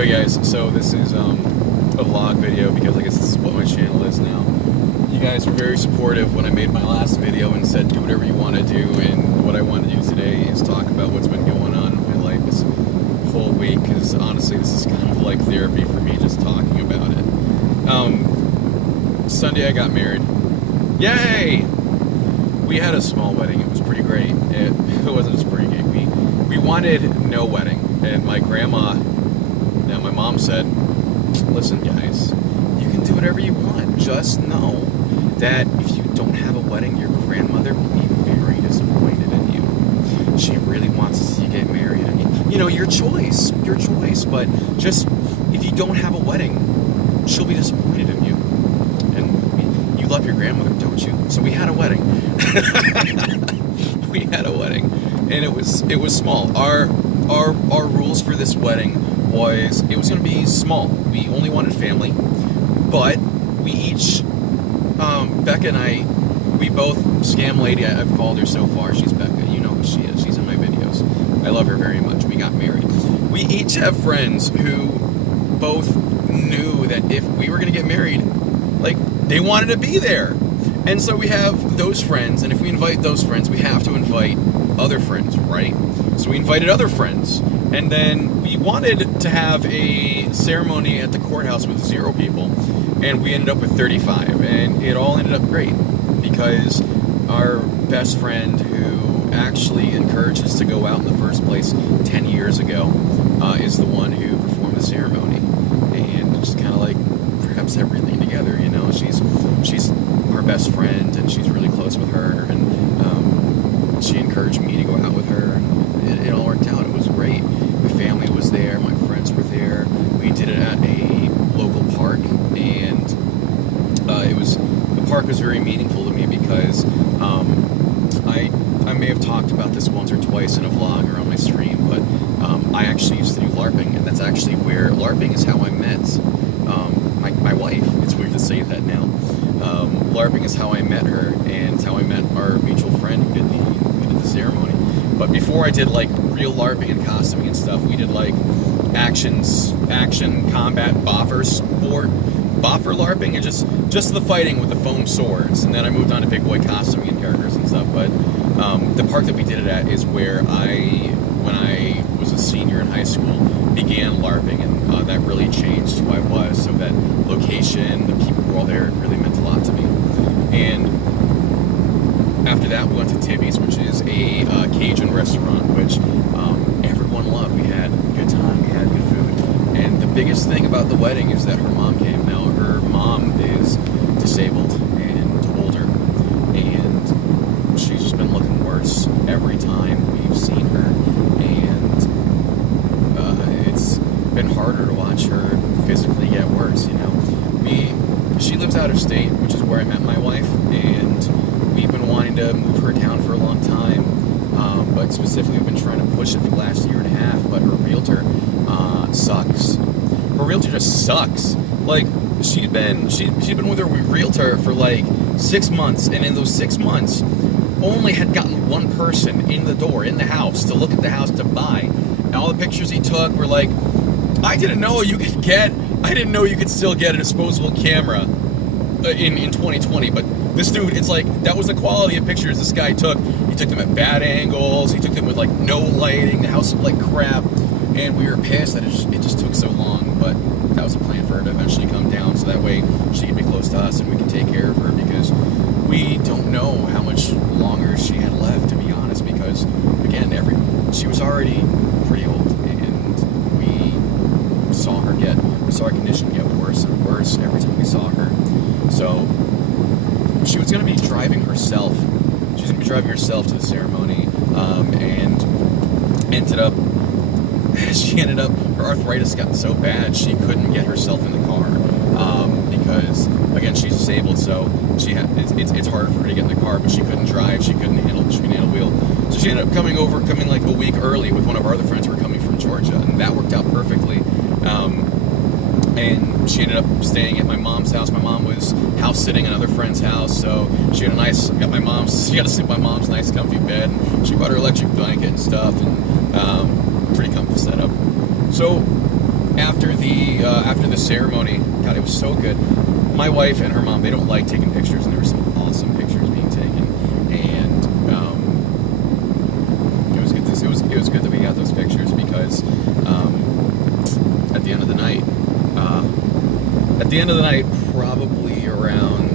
Alright guys, so this is a vlog video because I guess this is what my channel is now. You guys were very supportive when I made my last video and said do whatever you want to do, and what I want to do today is talk about what's been going on in my life this whole week, because honestly this is kind of like therapy for me, just talking about it. Sunday I got married. Yay! We had a small wedding. It was pretty great. It wasn't just pretty great. We wanted no wedding, and my mom said, listen guys, you can do whatever you want. Just know that if you don't have a wedding, your grandmother will be very disappointed in you. She really wants to see you get married. I mean, you know, your choice, but just, if you don't have a wedding, she'll be disappointed in you. And you love your grandmother, don't you? So we had a wedding. We had a wedding, and it was small. Our rules for this wedding was it was going to be small. We only wanted family, but we each, Becca and I, we both, Scam Lady, I've called her so far, she's Becca, you know who she is, she's in my videos. I love her very much. We got married. We each have friends who both knew that if we were going to get married, like, they wanted to be there. And so we have those friends, and if we invite those friends, we have to invite other friends, right? So we invited other friends, and then we wanted to have a ceremony at the courthouse with 0 people, and we ended up with 35, and it all ended up great, because our best friend, who actually encouraged us to go out in the first place 10 years ago, is the one who performed the ceremony, and just kind of like perhaps everything together, you know. She's our best friend, and she's really close with her, and she encouraged me to go out with her, and it all worked out. It was great. My family was there, my friends were there. We did it at a local park, and the park was very meaningful to me because I may have talked about this once or twice in a vlog or on my stream, but I actually used to do LARPing, and that's actually where LARPing is how I met my wife. It's weird to say that now. LARPing is how I met her, and it's how I met our mutual friend who did the ceremony. But before I did like real LARPing and costuming and stuff, we did like action combat boffer LARPing, and just the fighting with the foam swords. And then I moved on to big boy costuming and characters and stuff. But the park that we did it at is where when I was a senior in high school, began LARPing, and that really changed who I was. So that location, the people who were all there, really meant a lot to me. And after that, we went to Tibby's, which is a Cajun restaurant, which everyone loved. We had a good time, we had good food. And the biggest thing about the wedding is that her mom came. Now, her mom is disabled and older, and she's just been looking worse every time we've seen her. And it's been harder to watch her physically get worse, you know. She lives out of state, which is where I met my wife, and we've been wanting to move her down for a long time, but specifically we've been trying to push it for the last year and a half, but her realtor sucks. Her realtor just sucks. Like, she'd been with her realtor for like 6 months, and in those 6 months, only had gotten one person in the door, in the house, to look at the house to buy. And all the pictures he took were like, I didn't know you could still get a disposable camera in 2020, but this dude, it's like, that was the quality of pictures this guy took. He took them at bad angles, he took them with like no lighting, the house looked like crap, and we were pissed that it just took so long. But that was a plan for her to eventually come down, so that way she could be close to us and we could take care of her, because we don't know how much longer she had left, to be honest, because again, she was already pretty old, and we saw her condition get worse and worse every time we saw her. So she was going to be driving herself. She was going to be driving herself to the ceremony, and her arthritis got so bad she couldn't get herself in the car, because again, she's disabled, so it's harder for her to get in the car, but she couldn't drive, she couldn't handle wheel. So she ended up coming like a week early with one of our other friends who were coming from Georgia, and that worked out perfectly. And she ended up staying at my mom's house. My mom was house sitting at another friend's house, so she got to sleep in my mom's nice comfy bed, and she brought her electric blanket and stuff, and pretty comfy setup. So after the ceremony, God, it was so good. My wife and her mom, they don't like taking pictures, and there were some awesome pictures being taken. And it was good. It was good that we got those pictures because at the end of the night, probably around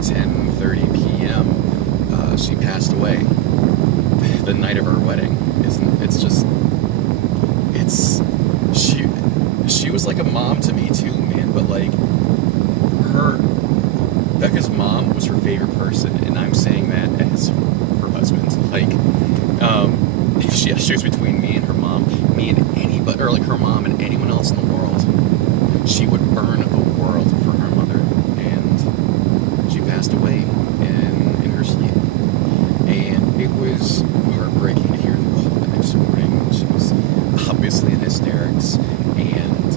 10:30 p.m., she passed away. The night of her wedding. She was like a mom to me too, man. But like Becca's mom was her favorite person, and I'm saying that as her husband. Like, if she had to choose between me and her mom, me and anybody, or like her mom and anyone else in the world, she would burn the world for her mother. And she passed away in her sleep, and it was heartbreaking to hear the call the next morning. She was obviously in hysterics, and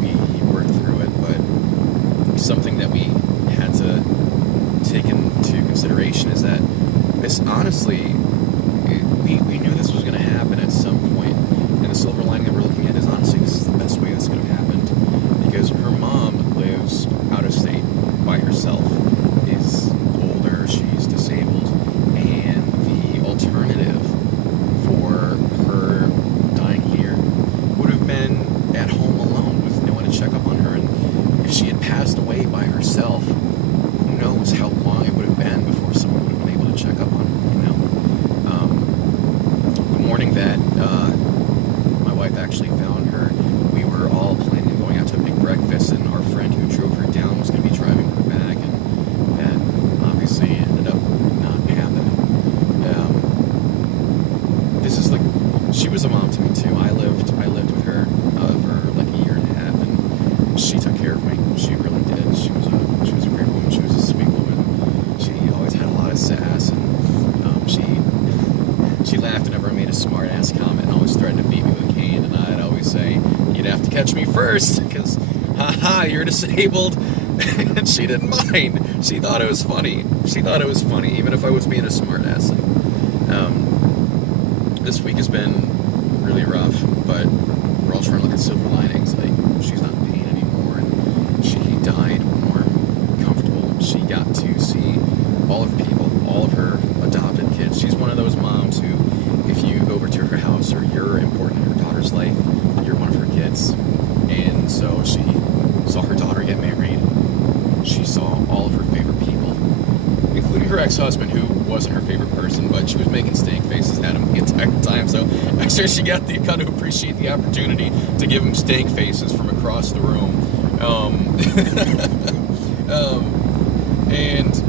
we worked through it, but something that we had to take into consideration is that this, honestly, we knew this was going to happen at some point, and the silver lining that we're looking at is, honestly, this is the best way this could have happened, because her mom lives out of state by herself, is older, she's disabled, and the alternative for her dying here would have been at home alone with no one to check up on her. And if she had passed away by herself, who knows how long it would have been before someone would have been able to check up on her, you know? The morning that my wife actually found her, we were all planning on going out to a big breakfast, and our friend who drove her down was going to be driving her back, and that obviously ended up not happening. This is like, she was a mom to me too. I lived with her for like a year and a half, and she took care of me. She really did. She was a great woman. She was a sweet woman. She always had a lot of sass, and she laughed whenever I made a smart ass comment and always threatened to beat me with a cane. And I'd always say, "You'd have to catch me first, because haha, you're disabled." And she didn't mind. She thought it was funny. Even if I was being a smart ass. This week has been really rough, but we're all trying to look at silver linings. Like, she's not in pain anymore, and she died warm, comfortable. She got to see all of her people, all of her adopted kids. She's one of those moms who, if you go over to her house or you're important in her daughter's life, you're one of her kids. And so she saw her daughter get married. She saw all of her favorite people, including her ex-husband, who wasn't her favorite person, but she was making stank faces at him the entire time. So I'm sure she got to appreciate the opportunity to give him stank faces from across the room. And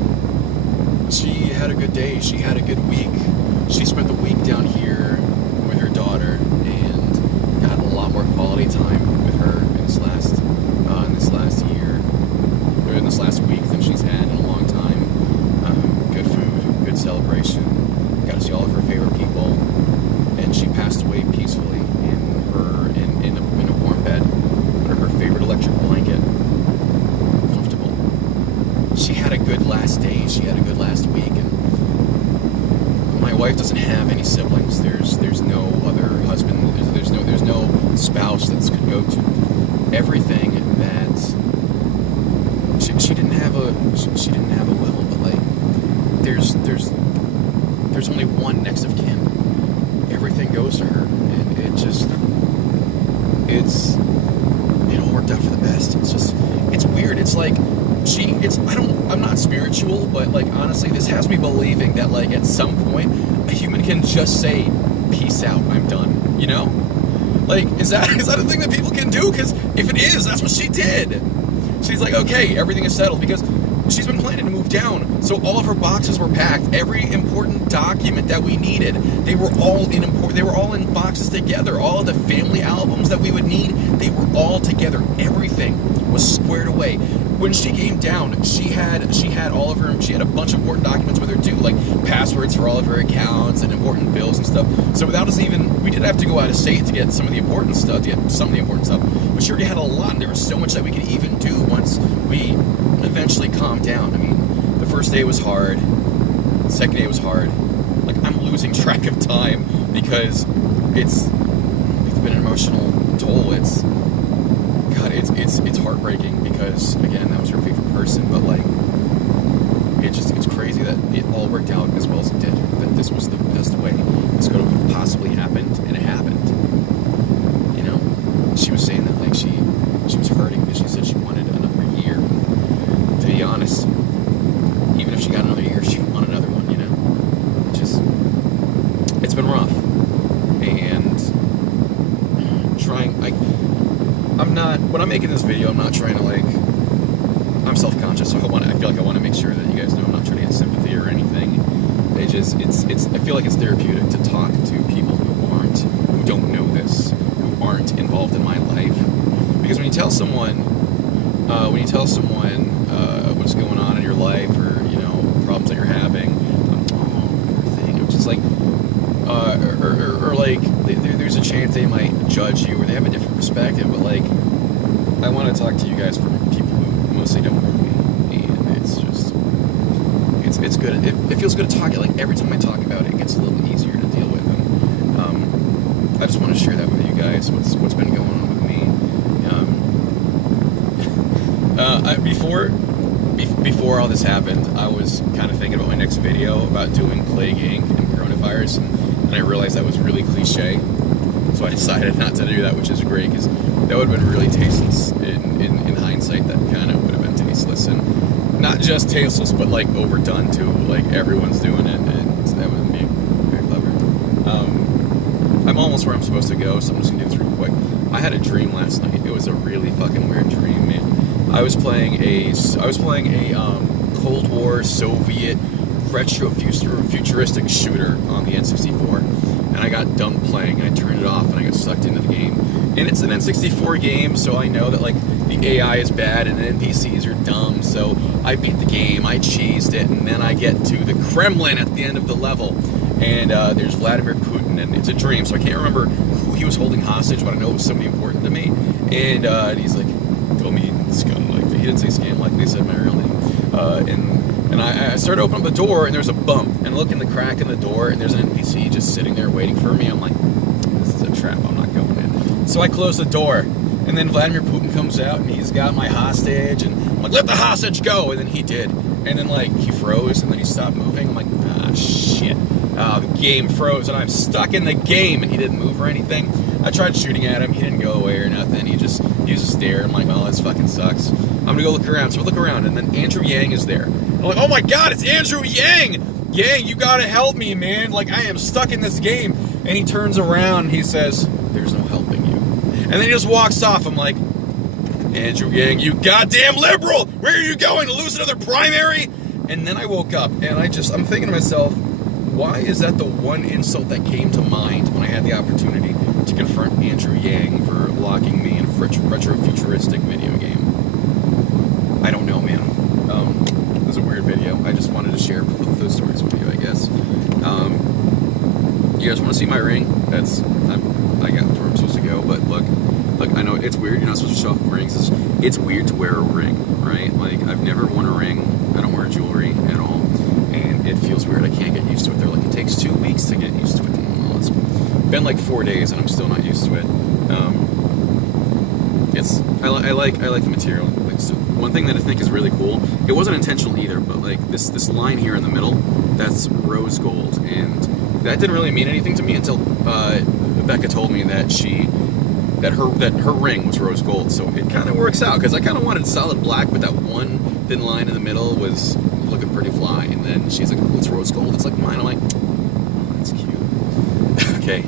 she had a good day. She had a good week. She spent the week down here with her daughter and got a lot more quality time with her in this last year, or in this last week, than she's had in a long time. Good food, good celebration. Got to see all of her favorite people, and she passed away peacefully in a warm bed under her favorite electric blanket, comfortable. She had a good last day. She had a good last week, and my wife doesn't have any siblings. There's no other husband. There's no spouse that could go to everything that she didn't have a will, but like there's only one next of kin. Everything goes to her, and it all worked out for the best. It's weird. It's like I'm not spiritual, but like honestly, this has me believing that like at some point a human can just say, "Peace out, I'm done." You know? Like, is that a thing that people can do? Because if it is, that's what she did. She's like, okay, everything is settled, because she's been planning to move down, so all of her boxes were packed. Every important document that we needed, they were all in boxes together. All of the family albums that we would need, they were all together. Everything was squared away. When she came down, she had all of her. She had a bunch of important documents with her too, like passwords for all of her accounts and important bills and stuff. So without us we did have to go out of state to get some of the important stuff. But she already had a lot, and there was so much that we could even do once we eventually calmed down. I mean, the first day was hard. The second day was hard. Like, I'm losing track of time because it's been an emotional toll. It's heartbreaking because, again, that was her favorite person, but like, it's crazy that it all worked out as well as it did. That this was the best way this could have possibly happened, and it happened. You know, she was saying that like she was hurting because she said she wanted another year. To be honest, even if she got another year, she would want another one. You know, it's been rough, and I'm not, when I'm making this video, I'm not trying to like, I'm self-conscious, so I feel like I want to make sure that you guys know I'm not trying to get sympathy or anything. I feel like it's therapeutic to talk to people who don't know this, who aren't involved in my life. Because when you tell someone what's going on in your life, or, you know, problems that you're having, oh, poor thing, it was just like, or like, there's a chance they might judge you, or they have a different perspective, but like, I want to talk to you guys from people who mostly don't know me, and it's good. It feels good to talk. Like every time I talk about it, it gets a little easier to deal with. And I just want to share that with you guys. What's been going on with me? Before all this happened, I was kind of thinking about my next video about doing Plague Inc. and coronavirus, and I realized that was really cliche. So I decided not to do that, which is great, because that would have been really tasteless. In hindsight, that kind of would have been tasteless, and not just tasteless, but like overdone too. Like everyone's doing it, and that wouldn't be very clever. I'm almost where I'm supposed to go, so I'm just gonna do this real quick. I had a dream last night. It was a really fucking weird dream, man. I was playing a Cold War Soviet retro futuristic shooter on the N64, and I got done playing, and I turned it off, and I got sucked into the game. And it's an N64 game, so I know that like the AI is bad and the NPCs are dumb, so I beat the game, I cheesed it, and then I get to the Kremlin at the end of the level, and there's Vladimir Putin, and it's a dream, so I can't remember who he was holding hostage, but I know it was somebody important to me, and he's like, "Go meet scum," like, he didn't say scam like they said my real name, and I started opening up the door, and there's a bump, and I look in the crack in the door, and there's an NPC just sitting there waiting for me. I'm like, this is a trap, I'm not going in. So I close the door, and then Vladimir Putin comes out, and he's got my hostage, and I'm like, let the hostage go, and then he did. And then like, he froze, and then he stopped moving. I'm like, ah, shit. The game froze, and I'm stuck in the game, and he didn't move or anything. I tried shooting at him, he didn't go away or nothing, he was just there. I'm like, oh, this fucking sucks. I'm gonna go look around. So I look around, and then Andrew Yang is there. I'm like, oh my god, it's Andrew Yang! Yang, you gotta help me, man. Like, I am stuck in this game. And he turns around, and he says, there's no helping you. And then he just walks off. I'm like, Andrew Yang, you goddamn liberal! Where are you going, to lose another primary? And then I woke up, and I'm thinking to myself, why is that the one insult that came to mind when I had the opportunity to confront Andrew Yang for locking me in a retro-futuristic video game? I don't know, man. It was a weird video. I just wanted to share both those stories with you, I guess. You guys want to see my ring? I got to where I'm supposed to go, but look, I know it's weird. You're not supposed to show off rings. It's weird to wear a ring, right? Like, I've never worn a ring. I don't wear jewelry at all, and it feels weird. I can't get used to it. They're like, it takes 2 weeks to get used to it. Well, it's been like 4 days, and I'm still not used to it. I like the material. Like, so one thing that I think is really cool, it wasn't intentional either, but like this line here in the middle, that's rose gold, and that didn't really mean anything to me until Becca told me that her ring was rose gold. So it kind of works out, because I kind of wanted solid black, but that one thin line in the middle was looking pretty fly. And then she's like, oh, it's rose gold, it's like mine. I'm like, oh, that's cute. Okay.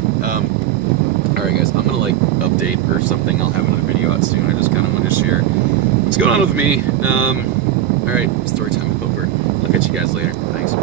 Alright guys, I'm gonna like update or something. I'll have another video out soon. I just kind of wanted to share what's going on with me. Alright, story time is over. I'll catch you guys later. Thanks.